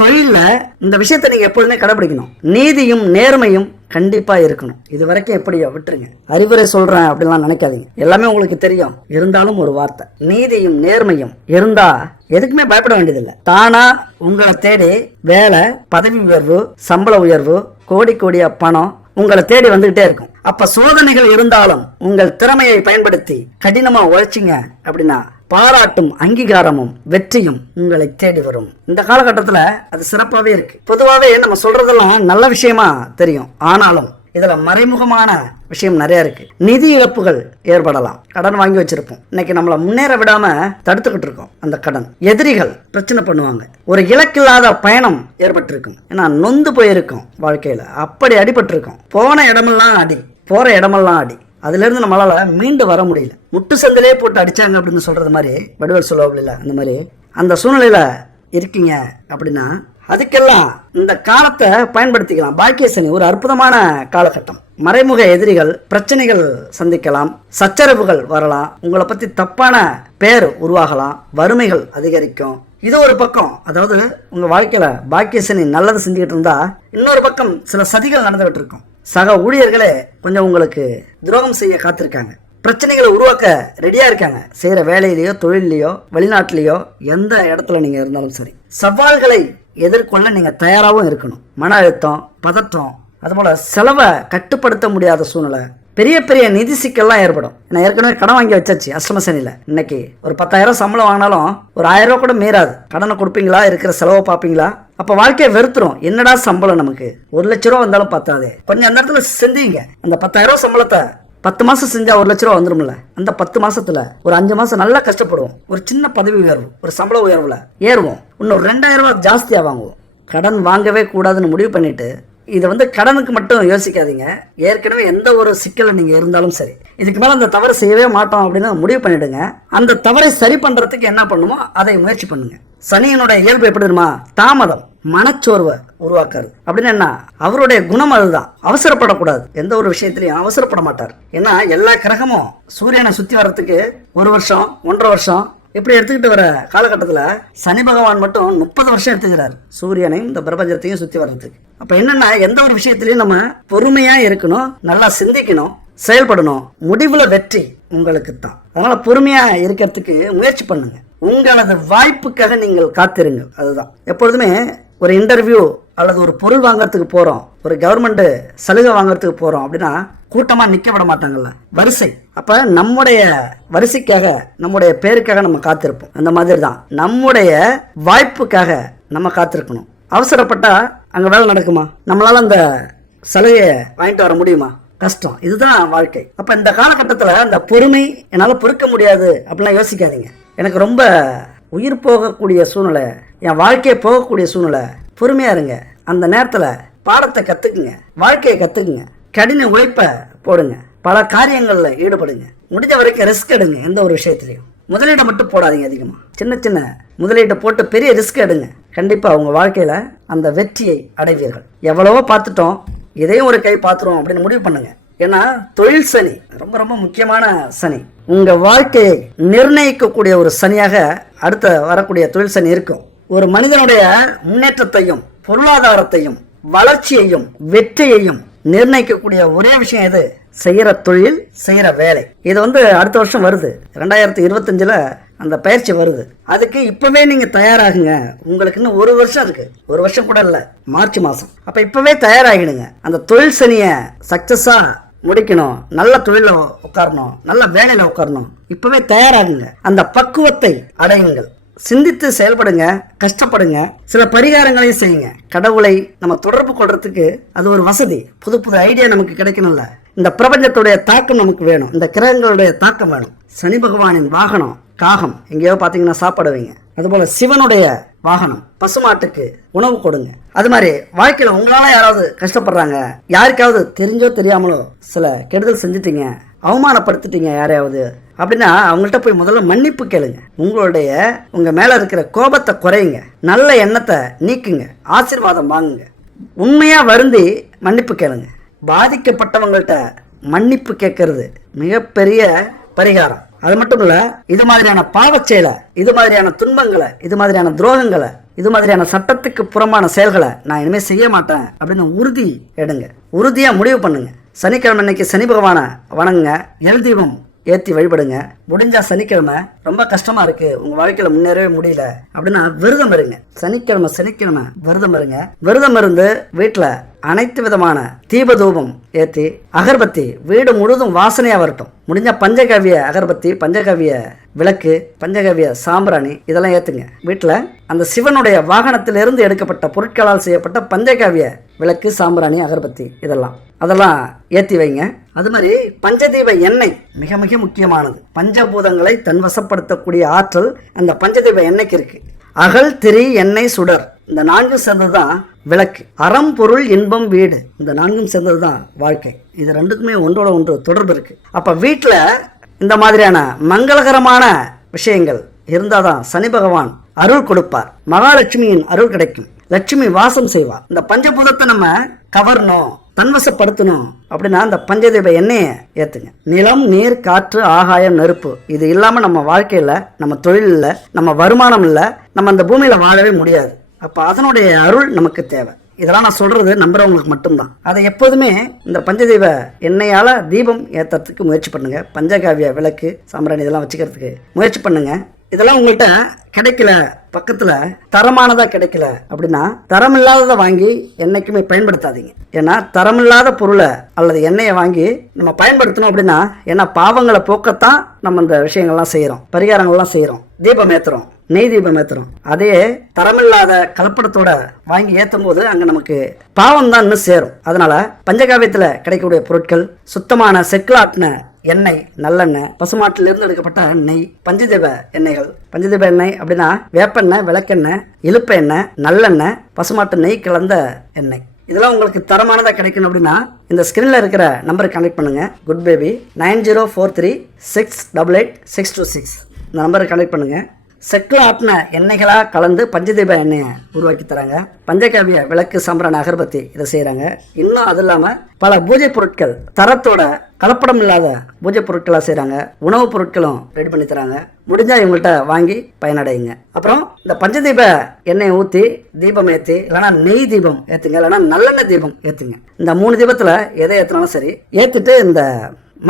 Speaker 1: தொழிலில் இந்த விஷயத்தை நீங்கள் எப்பொழுதுமே கடைபிடிக்கணும் நீதியும் நேர்மையும் கண்டிப்பாக இருக்கணும். இது வரைக்கும் எப்படியோ விட்டுருங்க. அறிவுரை சொல்கிறேன் அப்படிலாம் நினைக்காதீங்க. எல்லாமே உங்களுக்கு தெரியும். இருந்தாலும் ஒரு வார்த்தை. நீதியும் நேர்மையும் இருந்தா எதுக்குமே பயப்பட வேண்டியதில்லை. தானா உங்களை தேடி வேலை பதவி உயர்வு சம்பள உயர்வு கோடி கோடியா பணம் உங்களை தேடி வந்துகிட்டே இருக்கும். அப்ப சோதனைகள் இருந்தாலும் உங்கள் திறமையை பயன்படுத்தி கடினமா உழைச்சிங்க அப்படின்னா பாராட்டும் அங்கீகாரமும் வெற்றியும் உங்களை தேடி வரும். இந்த காலகட்டத்தில் அது சிறப்பாகவே இருக்கு. பொதுவாகவே நம்ம சொல்றதெல்லாம் நல்ல விஷயமா தெரியும். ஆனாலும் இதில் மறைமுகமான விஷயம் நிறைய இருக்கு. நிதி இழப்புகள் ஏற்படலாம். கடன் வாங்கி வச்சிருப்போம். இன்னைக்கு நம்மளை முன்னேற விடாம தடுத்துக்கிட்டு இருக்கோம் அந்த கடன். எதிரிகள் பிரச்சனை பண்ணுவாங்க. ஒரு இலக்கில்லாத பயணம் ஏற்பட்டிருக்கும். ஏன்னா நொந்து போயிருக்கும் வாழ்க்கையில. அப்படி அடிபட்டிருக்கோம். போன இடமெல்லாம் அடி போற இடமெல்லாம் அடி. அதுலேருந்து நம்மளால் மீண்டு வர முடியல. முட்டு சந்திலே போட்டு அடிச்சாங்க அப்படின்னு சொல்கிறது மாதிரி வடிவல் சொல்லுவாங்க அந்த மாதிரி. அந்த சூழ்நிலையில் இருக்கீங்க அப்படின்னா அதுக்கெல்லாம் இந்த காலத்தை பயன்படுத்திக்கலாம். பாக்கியசனி ஒரு அற்புதமான காலகட்டம். மறைமுக எதிரிகள் பிரச்சனைகள் சந்திக்கலாம். சச்சரவுகள் வரலாம். உங்களை பற்றி தப்பான பேர் உருவாகலாம். வறுமைகள் அதிகரிக்கும். இது ஒரு பக்கம். அதாவது உங்கள் வாழ்க்கையில் பாக்கியசனி நல்லது செஞ்சுக்கிட்டு இருந்தால் இன்னொரு பக்கம் சில சதிகள் நடந்துகிட்டு இருக்கும். சக ஊழியர்களே கொஞ்சம் உங்களுக்கு துரோகம் செய்ய காத்திருக்காங்க. பிரச்சனைகளை உருவாக்க ரெடியாக இருக்காங்க. செய்கிற வேலையிலையோ தொழிலையோ வெளிநாட்டிலேயோ எந்த இடத்துல நீங்கள் இருந்தாலும் சரி. சவால்களை எதிர்கொள்ள நீங்கள் தயாராகவும் இருக்கணும். மன அழுத்தம் பதற்றம் அதுபோல் செலவை கட்டுப்படுத்த முடியாத சூழ்நிலை பெரிய பெரிய நிதி சிக்கல்லாம் ஏற்படும். நான் ஏற்கனவே கடன் வாங்கி வச்சாச்சு அஷ்டமசனியில இன்னைக்கு ஒரு பத்தாயிரம் சம்பளம் வாங்கினாலும் ஒரு ஆயிரம் ரூபா கூட மீறாது. கடனை கொடுப்பீங்களா? இருக்கிற செலவை பார்ப்பீங்களா? அப்போ வாழ்க்கையை வெறுத்துரும். என்னடா சம்பளம் நமக்கு? ஒரு லட்ச ரூபா வந்தாலும் பத்தாது. கொஞ்சம் அந்த இடத்துல செஞ்சீங்க அந்த பத்தாயிரம் சம்பளத்தை பத்து மாசம் செஞ்சா ஒரு லட்ச ரூபா வந்துரும்ல? அந்த பத்து மாசத்துல ஒரு அஞ்சு மாசம் நல்லா கஷ்டப்படுவோம். ஒரு சின்ன பதவி உயர்வு ஒரு சம்பள உயர்வுல ஏறுவோம். இன்னும் ரெண்டாயிரம் ரூபா ஜாஸ்தியா வாங்குவோம். கடன் வாங்கவே கூடாதுன்னு முடிவு பண்ணிட்டு இதை வந்து கடனுக்கு மட்டும் யோசிக்காதீங்க. ஏற்கனவே எந்த ஒரு சிக்கலில் நீங்கள் இருந்தாலும் சரி இதுக்கு மேலே அந்த தவறு செய்யவே மாட்டோம் அப்படின்னு முடிவு பண்ணிடுங்க. அந்த தவறை சரி பண்ணுறதுக்கு என்ன பண்ணுமோ அதை முயற்சி பண்ணுங்க. சனியனுடைய இயல்பு எப்படி தெரியுமா? தாமதம் மனச்சோர்வை உருவாக்காரு அப்படின்னு என்ன? அவருடைய குணம் அதுதான். அவசரப்படக்கூடாது. எந்த ஒரு விஷயத்திலையும் அவசரப்பட மாட்டார். ஏன்னா எல்லா கிரகமும் சூரியனை சுத்தி வர்றதுக்கு ஒரு வருஷம் ஒன்றரை வருஷம் இப்படி எடுத்துக்கிட்டு வர காலகட்டத்தில்? சனி பகவான் மட்டும் முப்பது வருஷம் எடுத்துக்கிறார். சூரியனையும் இந்த பிரபஞ்சத்தையும் சுற்றி வர்றதுக்கு. அப்போ என்னென்னா எந்த ஒரு விஷயத்துலையும் நம்ம பொறுமையாக இருக்கணும் நல்லா சிந்திக்கணும் செயல்படணும். முடிவில் வெற்றி உங்களுக்கு தான் அதனால் பொறுமையாக இருக்கிறதுக்கு முயற்சி பண்ணுங்கள் உங்களது வாய்ப்புக்காக நீங்கள் காத்திருங்கள். அதுதான். எப்பொழுதுமே ஒரு இன்டர்வியூ அல்லது ஒரு பொருள் வாங்குறதுக்கு போகிறோம் ஒரு கவர்மெண்ட்டு சலுகை வாங்குறதுக்கு போகிறோம் அப்படின்னா கூட்டமாக நிற்க விட மாட்டாங்கல்ல. வரிசை. அப்போ நம்முடைய வரிசைக்காக நம்முடைய பேருக்காக நம்ம காத்திருப்போம். அந்த மாதிரி தான் நம்முடைய வாய்ப்புக்காக நம்ம காத்திருக்கணும். அவசரப்பட்டால் அங்கே வேலை நடக்குமா? நம்மளால் அந்த சலுகையை வாங்கிட்டு வர முடியுமா? கஷ்டம். இதுதான் வாழ்க்கை. அப்போ இந்த காலகட்டத்தில் அந்த பொறுமை என்னால் பொறுக்க முடியாது அப்படிலாம் யோசிக்காதீங்க. எனக்கு ரொம்ப உயிர் போகக்கூடிய சூழ்நிலை என் வாழ்க்கையை போகக்கூடிய சூழ்நிலை பொறுமையாக இருங்க. அந்த நேரத்தில் பாடத்தை கற்றுக்குங்க வாழ்க்கையை கற்றுக்குங்க கடின உழைப்பை போடுங்க. பல காரியங்களில் ஈடுபடுங்க. முடிஞ்ச வரைக்கும் ரிஸ்க் எடுங்க எந்த ஒரு விஷயத்துலையும். முதலீடை மட்டும் போடாதீங்க அதிகமாக சின்ன சின்ன முதலீட்டை போட்டு பெரிய ரிஸ்க் எடுங்க. கண்டிப்பாக உங்கள் வாழ்க்கையில் அந்த வெற்றியை அடைவீர்கள். எவ்வளவோ பார்த்துட்டோம் இதையும் ஒரு கை பார்த்துருவோம் அப்படின்னு முடிவு பண்ணுங்க. ஏன்னா தொழில் சனி ரொம்ப ரொம்ப முக்கியமான சனி. உங்கள் வாழ்க்கையை நிர்ணயிக்கக்கூடிய ஒரு சனியாக அடுத்த வரக்கூடிய தொழில் சனி இருக்கும். ஒரு மனிதனுடைய முன்னேற்றத்தையும் பொருளாதாரத்தையும் வளர்ச்சியையும் வெற்றியையும் நிர்ணயிக்கக்கூடிய ஒரே விஷயம் எது? செய்கிற தொழில் செய்கிற வேலை. இது வந்து அடுத்த வருஷம் வருது. ரெண்டாயிரத்தி இருபத்தஞ்சில் அந்த பயிற்சி வருது. அதுக்கு இப்போவே நீங்கள் தயாராகுங்க. உங்களுக்கு இன்னும் ஒரு வருஷம் இருக்கு. ஒரு வருஷம் கூட இல்லை. மார்ச் மாதம் அப்போ இப்போவே தயாராகிடுங்க. அந்த தொழில் சனியை சக்ஸஸாக முடிக்கணும். நல்ல தொழிலில் உட்காரணும் நல்ல வேலையில் உட்காரணும் இப்போவே தயாராகுங்க. அந்த பக்குவத்தை அடையுங்கள். சிந்தித்து செயல்படுங்க கஷ்டப்படுங்க சில பரிகாரங்களையும் செய்யுங்க. கடவுளை நம்ம தொடர்பு கொள்றதுக்கு அது ஒரு வசதி. புது புது ஐடியா நமக்கு கிடைக்கணும்ல. இந்த பிரபஞ்சத்துடைய தாக்கம் நமக்கு வேணும். இந்த கிரகங்களுடைய தாக்கம் வேணும். சனி பகவானின் வாகனம் காகம் எங்கேயோ பார்த்தீங்கன்னா சாப்பாடு வைங்க சிவனுடைய வாகனம் பசுமாட்டுக்கு உணவு கொடுங்க. அது மாதிரி வாழ்க்கையில் உங்களால யாராவது கஷ்டப்படுறாங்க யாருக்காவது தெரிஞ்சோ தெரியாமலோ சில கெடுதல் செஞ்சுட்டீங்க அவமானப்படுத்திட்டீங்க யாரையாவது அப்படின்னா அவங்கள்ட்ட போய் முதல்ல மன்னிப்பு கேளுங்க. உங்களுடைய உங்க மேல இருக்கிற கோபத்தை குறையுங்க. நல்ல எண்ணத்தை நீக்குங்க. ஆசீர்வாதம் வாங்குங்க. உண்மையா வருந்தி மன்னிப்பு கேளுங்க. பாதிக்கப்பட்டவங்கள்ட்ட மன்னிப்பு கேட்கறது மிகப்பெரிய பரிகாரம். அது மட்டும் இல்ல இது மாதிரியான பாவச் செயலை இது மாதிரியான துன்பங்களை இது மாதிரியான துரோகங்களை இது மாதிரியான சட்டத்துக்கு புறம்பான செயல்களை நான் இனிமே செய்ய மாட்டேன் அப்படின்னு உறுதி எடுங்க. உறுதியா முடிவு பண்ணுங்க. சனிக்கிழமை இன்னைக்கு சனி பகவானை வணங்குங்க. எல் தீபம் ஏற்றி வழிபடுங்க. முடிஞ்சா சனிக்கிழமை ரொம்ப கஷ்டமா இருக்கு. உங்க வாழ்க்கையில முன்னேறவே முடியல. அப்படின்னா விரதம் இருங்க. சனிக்கிழமை சனிக்கிழமை விரதம் இருங்க. விரதம் இருந்து வீட்டில் அனைத்து விதமான தீபதூபம் ஏற்றி அகர்பத்தி வீடு முழுதும் வாசனையாக வரட்டும். முடிஞ்ச பஞ்சகவிய அகர்பத்தி பஞ்சகவிய விளக்கு பஞ்சகவிய சாம்பிராணி இதெல்லாம் ஏற்றுங்க வீட்டில் அந்த சிவனுடைய வாகனத்திலிருந்து எடுக்கப்பட்ட பொருட்களால் செய்யப்பட்ட பஞ்சகவிய விளக்கு சாம்பிராணி அகர்பத்தி இதெல்லாம். அதெல்லாம் ஏற்றி வைங்க. அது மாதிரி பஞ்சதீப எண்ணெய் மிக மிக முக்கியமானது. பஞ்சபூதங்களை தன் வசப்படுத்தக்கூடிய ஆற்றல் அந்த பஞ்சதீப எண்ணெய்க்கு இருக்குது அகல் திரி எண்ணெய் சுடர் இந்த நான்கும் சேர்ந்து தான் விளக்கு. அறம் பொருள் இன்பம் வீடு. இந்த நான்கும் சேர்ந்தது தான் வாழ்க்கை. இது ரெண்டுக்குமே ஒன்றோட ஒன்று தொடர்பு இருக்கு. அப்ப வீட்டில் இந்த மாதிரியான மங்களகரமான விஷயங்கள் இருந்தால் தான் சனி பகவான் அருள் கொடுப்பார். மகாலட்சுமியின் அருள் கிடைக்கும். லட்சுமி வாசம் செய்வார். இந்த பஞ்சபூதத்தை நம்ம கவரணும் தன்வசப்படுத்தணும் அப்படின்னா அந்த பஞ்சதீப எண்ணெயை ஏற்றுங்க நிலம் நீர் காற்று ஆகாயம் நெருப்பு. இது இல்லாமல் நம்ம வாழ்க்கையில் நம்ம தொழிலில் நம்ம வருமானம் இல்லை நம்ம அந்த பூமியில் வாழவே முடியாது. அப்போ அதனுடைய அருள் நமக்கு தேவை. இதெல்லாம் நான் சொல்கிறது நம்புறவங்களுக்கு மட்டும்தான். அதை எப்போதுமே இந்த பஞ்சதீப எண்ணெயால் தீபம் ஏற்றுறதுக்கு முயற்சி பண்ணுங்கள் பஞ்சகாவிய விளக்கு சாம்பிராணி இதெல்லாம் வச்சுக்கிறதுக்கு முயற்சி பண்ணுங்க. இதெல்லாம் உங்கள்கிட்ட கிடைக்கல பக்கத்தில் தரமானதாக கிடைக்கல அப்படின்னா தரம் இல்லாததை வாங்கி என்றைக்குமே பயன்படுத்தாதீங்க. ஏன்னா தரமில்லாத பொருளை அல்லது எண்ணெயை வாங்கி நம்ம பயன்படுத்தணும் அப்படின்னா ஏன்னா பாவங்களை போக்கத்தான் நம்ம இந்த விஷயங்கள்லாம் செய்கிறோம் பரிகாரங்கள்லாம் செய்கிறோம் தீபம் ஏற்றுறோம் நெய் தீபம் ஏத்துறோம். அதே தரமில்லாத கலப்படத்தோட வாங்கி ஏற்றும் போது அங்கே நமக்கு பாவம் தான் இன்னும் சேரும். அதனால பஞ்சகாவியத்தில் கிடைக்கக்கூடிய பொருட்கள் சுத்தமான செக்கிலாட்டின எண்ணெய் நல்லெண்ணெய் பசுமாட்டிலிருந்து எடுக்கப்பட்ட எண்ணெய் பஞ்சதீப எண்ணெய்கள். பஞ்சதீப எண்ணெய் அப்படின்னா வேப்பெண்ணெய் விளக்கெண்ணெய் இழுப்ப எண்ணெய் நல்லெண்ணெய் பசுமாட்டு நெய் கலந்த எண்ணெய். இதெல்லாம் உங்களுக்கு தரமானதாக கிடைக்கணும் அப்படின்னா இந்த ஸ்க்ரீனில் இருக்கிற நம்பருக்கு கனெக்ட் பண்ணுங்கள் good baby nine zero four three six double eight six two six இந்த நம்பருக்கு கனெக்ட் பண்ணுங்கள் செக்கில் ஆட்டின எண்ணெய்களாக கலந்து பஞ்சதீப எண்ணெயை உருவாக்கி தராங்க. பஞ்சகாவிய விளக்கு சம்பரான அகர்பத்தி இதை செய்கிறாங்க இன்னும் அது இல்லாமல் பல பூஜை பொருட்கள் தரத்தோட கலப்படம் இல்லாத பூஜை பொருட்களாக செய்கிறாங்க உணவுப் பொருட்களும் ரெடி பண்ணி தராங்க. முடிஞ்சால் இவங்கள்ட்ட வாங்கி பயனடையுங்க. அப்புறம் இந்த பஞ்சதீப எண்ணெயை ஊற்றி தீபம் ஏற்றி இல்லைன்னா நெய் தீபம் ஏற்றுங்க இல்லைன்னா நல்லெண்ணெய் தீபம் ஏற்றுங்க இந்த மூணு தீபத்தில் எதை ஏற்றினாலும் சரி ஏற்றிட்டு இந்த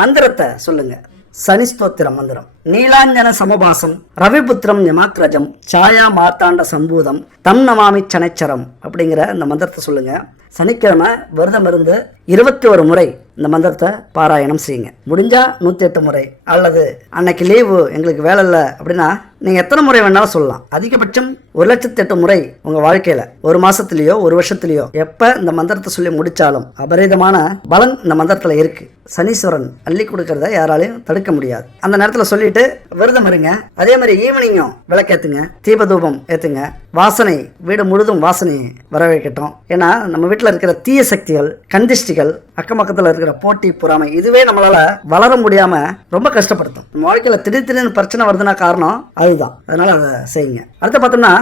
Speaker 1: மந்திரத்தை சொல்லுங்கள் சனிஸ்தோத்திர மந்திரம். நீலாஞ்சன சமபாசம் ரவிபுத்திரம் யமாக்ரஜம் சாயா மார்த்தாண்ட சம்பூதம் தம் நமாமி சனைச்சரம் அப்படிங்கிற இந்த மந்திரத்தை சொல்லுங்க. சனிக்கிழமை விரதம் இருந்து இருபத்தி ஒரு முறை இந்த மந்திரத்தை பாராயணம் செய்யுங்க. முடிஞ்சால் நூற்றி எட்டு முறை. அல்லது அன்னைக்கு லீவு எங்களுக்கு வேலை இல்லை அப்படின்னா நீங்கள் எத்தனை முறை வேணாலும் சொல்லலாம். அதிகபட்சம் ஒரு லட்சத்தி எட்டு முறை உங்கள் வாழ்க்கையில். ஒரு மாதத்துலேயோ ஒரு வருஷத்துலேயோ. எப்போ இந்த மந்திரத்தை சொல்லி முடித்தாலும் அபரிதமான பலன் இந்த மந்திரத்தில் இருக்குது சனீஸ்வரன் அள்ளி கொடுக்கறத யாராலையும் தடுக்க முடியாது. அந்த நேரத்தில் சொல்லிட்டு விரதம் இருங்க. அதே மாதிரி ஈவினிங்கும் விளக்கேற்றுங்க தீபதூபம் ஏற்றுங்க வாசனை வீடு முழுதும் வாசனை வரவேற்கட்டும். ஏன்னா நம்ம வீட்டில் இருக்கிற தீய சக்திகள் கந்திஷ்டிகள் அக்கம் பக்கத்தில் இருக்கிற போட்டி பொறாமை இதுவே நம்மளால் வளர முடியாமல் ரொம்ப கஷ்டப்படுத்தும். நம்ம வாழ்க்கையில் திடீர் திடீர்னு பிரச்சனை வருதுன்னா காரணம் அதுதான். அதனால் அதை செய்யுங்க. அடுத்து பார்த்தோம்னா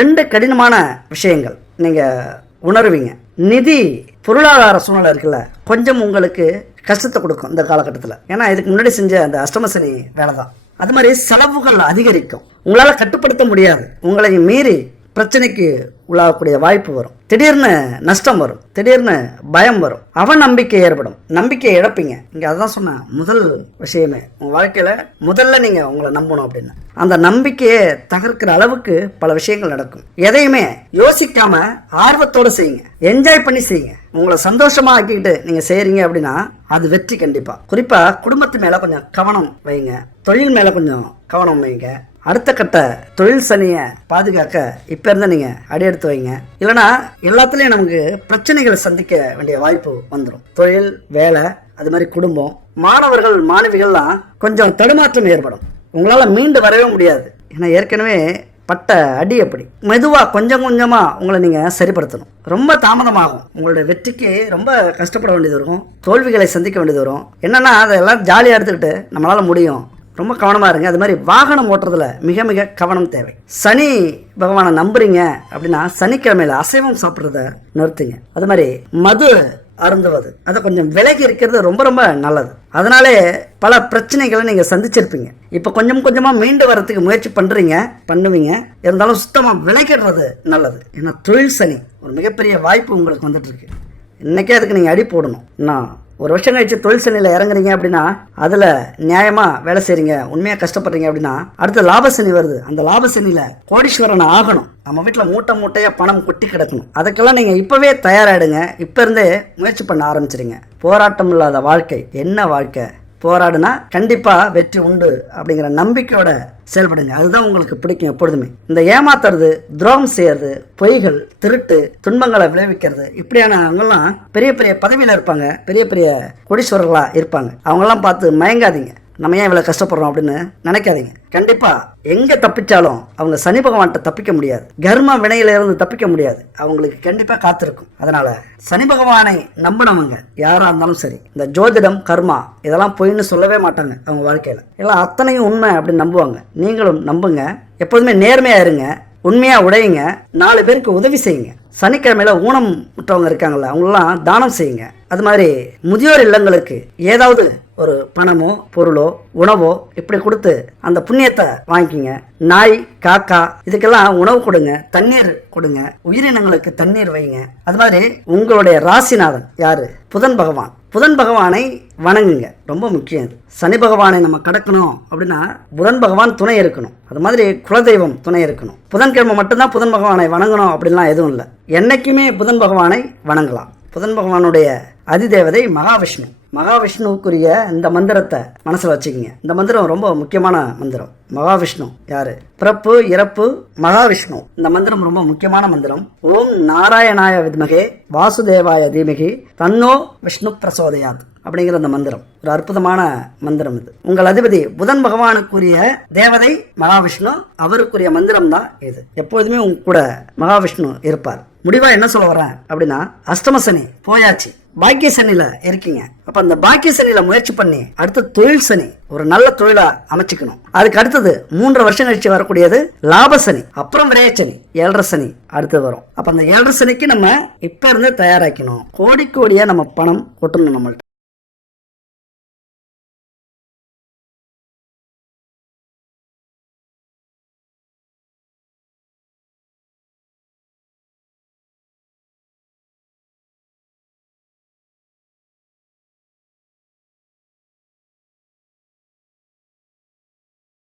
Speaker 1: ரெண்டு கடினமான விஷயங்கள் நீங்கள் உணர்வீங்க. நிதி பொருளாதார சூழ்நிலை இருக்குல்ல கொஞ்சம் உங்களுக்கு கஷ்டத்தை கொடுக்கும் இந்த காலகட்டத்தில். ஏன்னா இதுக்கு முன்னாடி செஞ்ச அந்த அஷ்டமசனி வேலை தான் அது மாதிரி செலவுகள் அதிகரிக்கும். உங்களால் கட்டுப்படுத்த முடியாது. உங்களை மீறி பிரச்சனைக்கு உள்ளாகக்கூடிய வாய்ப்பு வரும். திடீர்னு நஷ்டம் வரும். திடீர்னு பயம் வரும். அவன் நம்பிக்கை ஏற்படும். நம்பிக்கையை இழப்பீங்க. இங்கே அதான் சொன்னேன். முதல் விஷயமே உங்கள் வாழ்க்கையில் முதல்ல நீங்கள் உங்களை நம்பணும் அப்படின்னு. அந்த நம்பிக்கையை தகர்க்கிற அளவுக்கு பல விஷயங்கள் நடக்கும். எதையுமே யோசிக்காம ஆர்வத்தோடு செய்யுங்க. என்ஜாய் பண்ணி செய்யுங்க. உங்களை சந்தோஷமாக ஆக்கிக்கிட்டு நீங்கள் செய்கிறீங்க அப்படின்னா அது வெற்றி கண்டிப்பாக குறிப்பாக குடும்பத்து மேலே கொஞ்சம் கவனம் வைங்க. தொழில் மேலே கொஞ்சம் கவனம் வைங்க. அடுத்த கட்ட தொழில் சனியை பாதுகாக்க இப்போ இருந்தால் நீங்கள் அடியெடுத்து வைங்க. இல்லைனா எல்லாத்துலேயும் நமக்கு பிரச்சனைகளை சந்திக்க வேண்டிய வாய்ப்பு வந்துடும் தொழில் வேலை அது மாதிரி குடும்பம் மாணவர்கள் மாணவிகள்லாம் கொஞ்சம் தடுமாற்றம் ஏற்படும். உங்களால் மீண்டு வரவே முடியாது. ஏன்னா ஏற்கனவே பட்ட அடி அப்படி. மெதுவாக கொஞ்சம் கொஞ்சமாக உங்களை நீங்கள் சரிப்படுத்தணும். ரொம்ப தாமதமாகும். உங்களுடைய வெற்றிக்கு ரொம்ப கஷ்டப்பட வேண்டியது வரும். தோல்விகளை சந்திக்க வேண்டியது வரும். என்னென்னா அதெல்லாம் ஜாலியாக எடுத்துக்கிட்டு நம்மளால் முடியும். ரொம்ப கவனமாக இருங்க. அது மாதிரி வாகனம் ஓட்டுறதுல மிக மிக கவனம் தேவை. சனி பகவானை நம்புறீங்க அப்படின்னா சனிக்கிழமையில் அசைவம் சாப்பிட்றத நிறுத்துங்க. அது மாதிரி மது அருந்துவது. அதை கொஞ்சம் விலகி இருக்கிறது ரொம்ப ரொம்ப நல்லது. அதனாலே பல பிரச்சனைகளை நீங்கள் சந்திச்சிருப்பீங்க. இப்போ கொஞ்சம் கொஞ்சமாக மீண்டு வரத்துக்கு முயற்சி பண்ணுறீங்க பண்ணுவீங்க. இருந்தாலும் சுத்தமாக விலகிடுறது நல்லது. ஏன்னா தொழில் சனி ஒரு மிகப்பெரிய வாய்ப்பு உங்களுக்கு வந்துட்டு இருக்கு. இன்றைக்கே அதுக்கு நீங்கள் அடி போடணும். நான் ஒரு வருஷம் கழிச்சு தொழில் சனியில் இறங்குறீங்க அப்படின்னா அதில் நியாயமாக வேலை செய்கிறீங்க உண்மையாக கஷ்டப்படுறீங்க அப்படின்னா அடுத்த லாபசனி வருது. அந்த லாபசனியில் கோடீஸ்வரன் ஆகணும். நம்ம வீட்டில் மூட்டை மூட்டையாக பணம் கொட்டி கிடக்கணும். அதுக்கெல்லாம் நீங்கள் இப்போவே தயாராகிடுங்க இப்போ இருந்தே முயற்சி பண்ண ஆரம்பிச்சிருங்க. போராட்டம் இல்லாத வாழ்க்கை. என்ன வாழ்க்கை? போராடுனா கண்டிப்பாக வெற்றி உண்டு அப்படிங்கிற நம்பிக்கையோட செயல்படுங்க. அதுதான் உங்களுக்கு பிடிக்கும் எப்பொழுதுமே. இந்த ஏமாத்துறது துரோகம் செய்யறது பொய்கள் திருட்டு துன்பங்களை விளைவிக்கிறது இப்படியான அவங்கெல்லாம் பெரிய பெரிய பதவியில் இருப்பாங்க. பெரிய பெரிய கொடீஸ்வரர்களாக இருப்பாங்க. அவங்கெல்லாம் பார்த்து மயங்காதீங்க. நம்ம ஏன் இவ்வளோ கஷ்டப்படுறோம் அப்படின்னு நினைக்காதீங்க. கண்டிப்பாக எங்கே தப்பிச்சாலும் அவங்க சனி பகவான்கிட்ட தப்பிக்க முடியாது. கர்ம வினையிலிருந்து தப்பிக்க முடியாது. அவங்களுக்கு கண்டிப்பாக காத்திருக்கும். அதனால் சனி பகவானை நம்பினவங்க யாராக இருந்தாலும் சரி இந்த ஜோதிடம் கர்மா இதெல்லாம் பொய்ன்னு சொல்லவே மாட்டாங்க அவங்க வாழ்க்கையில். எல்லாம் அத்தனையும் உண்மை அப்படின்னு நம்புவாங்க. நீங்களும் நம்புங்க. எப்போதுமே நேர்மையாக இருங்க. உண்மையாக உடையுங்க. நாலு பேருக்கு உதவி செய்யுங்க. சனிக்கிழமையில ஊனம் விட்டவங்க இருக்காங்கல்ல அவங்களெல்லாம் தானம் செய்யுங்க. அது மாதிரி முதியோர் இல்லங்களுக்கு ஏதாவது ஒரு பணமோ பொருளோ உணவோ இப்படி கொடுத்து அந்த புண்ணியத்தை வாங்கிக்கிங்க. நாய் காக்கா இதுக்கெல்லாம் உணவு கொடுங்க தண்ணீர் கொடுங்க உயிரினங்களுக்கு தண்ணீர் வைங்க. அது மாதிரி உங்களுடைய ராசிநாதன் யாரு? புதன் பகவான். புதன் பகவானை வணங்குங்க. ரொம்ப முக்கியம் இது. சனி பகவானை நம்ம கடக்கணும் அப்படின்னா புதன் பகவான் துணை இருக்கணும். அது மாதிரி குலதெய்வம் துணை இருக்கணும். புதன்கிழமை மட்டும்தான் புதன் பகவானை வணங்கணும் அப்படின்லாம் எதுவும் இல்லை. என்றைக்குமே புதன் பகவானை வணங்கலாம். புதன் பகவானுடைய அதிதேவதை மகாவிஷ்ணு. மகாவிஷ்ணுவுக்குரிய இந்த மந்திரத்தை மனசில் வச்சுக்கோங்க. இந்த மந்திரம் ரொம்ப முக்கியமான மந்திரம். மகாவிஷ்ணு யாரு? பிறப்பு இறப்பு மகாவிஷ்ணு. இந்த மந்திரம் ரொம்ப முக்கியமான மந்திரம். ஓம் நாராயணாய வித்மகே வாசுதேவாய தீமகி தன்னோ விஷ்ணு பிரசோதயாத் அப்படிங்கிற அந்த மந்திரம். ஒரு அற்புதமான மந்திரம் இது. உங்கள் அதிபதி புதன் பகவானுக்குரிய தேவதை மகாவிஷ்ணு அவருக்குரிய மந்திரம் தான் இது. எப்போதுமே உங்க கூட மகாவிஷ்ணு இருப்பார். முடிவா என்ன சொல்ல வரேன் அப்படின்னா அஷ்டமசனி போயாச்சு. பாக்கிய சனியில இருக்கீங்க. அப்ப அந்த பாக்கிய சனியில முயற்சி பண்ணி அடுத்து தொழில் சனி ஒரு நல்ல தொழிலா அமைச்சுக்கணும். அதுக்கு அடுத்தது மூன்று வருஷம் கழிச்சு வரக்கூடியது லாப சனி அப்புறம் விரைய சனி ஏழரை சனி அடுத்து வரும். அப்ப அந்த ஏழரை சனிக்கு நம்ம இப்ப இருந்து தயாராக்கணும் கோடி கோடியா நம்ம பணம் கொட்டணும் நம்மள்ட்ட.